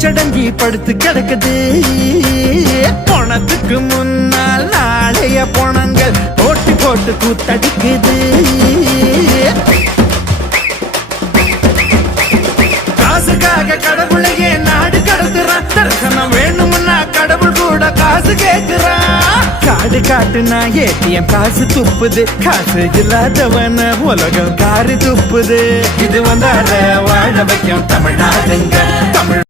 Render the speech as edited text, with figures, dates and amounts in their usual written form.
மூச்சடங்கி படுத்து கிடக்குது பணத்துக்கு முன்னால் நாளைய பணங்கள் போட்டி போட்டு கூத்தடிக்குது காசுக்காக கடவுளையே நாடு கடத்துறான் தரிசனம் வேணும்னா கடவுள் கூட காசு கேட்கிறான் காடு காட்டுனா ஏடிஎம் காசு துப்புது காசு இல்லாதவன உலகம் காரு துப்புது இது வந்தாட வாழ வைக்கும் தமிழ்நாடுங்க தமிழ்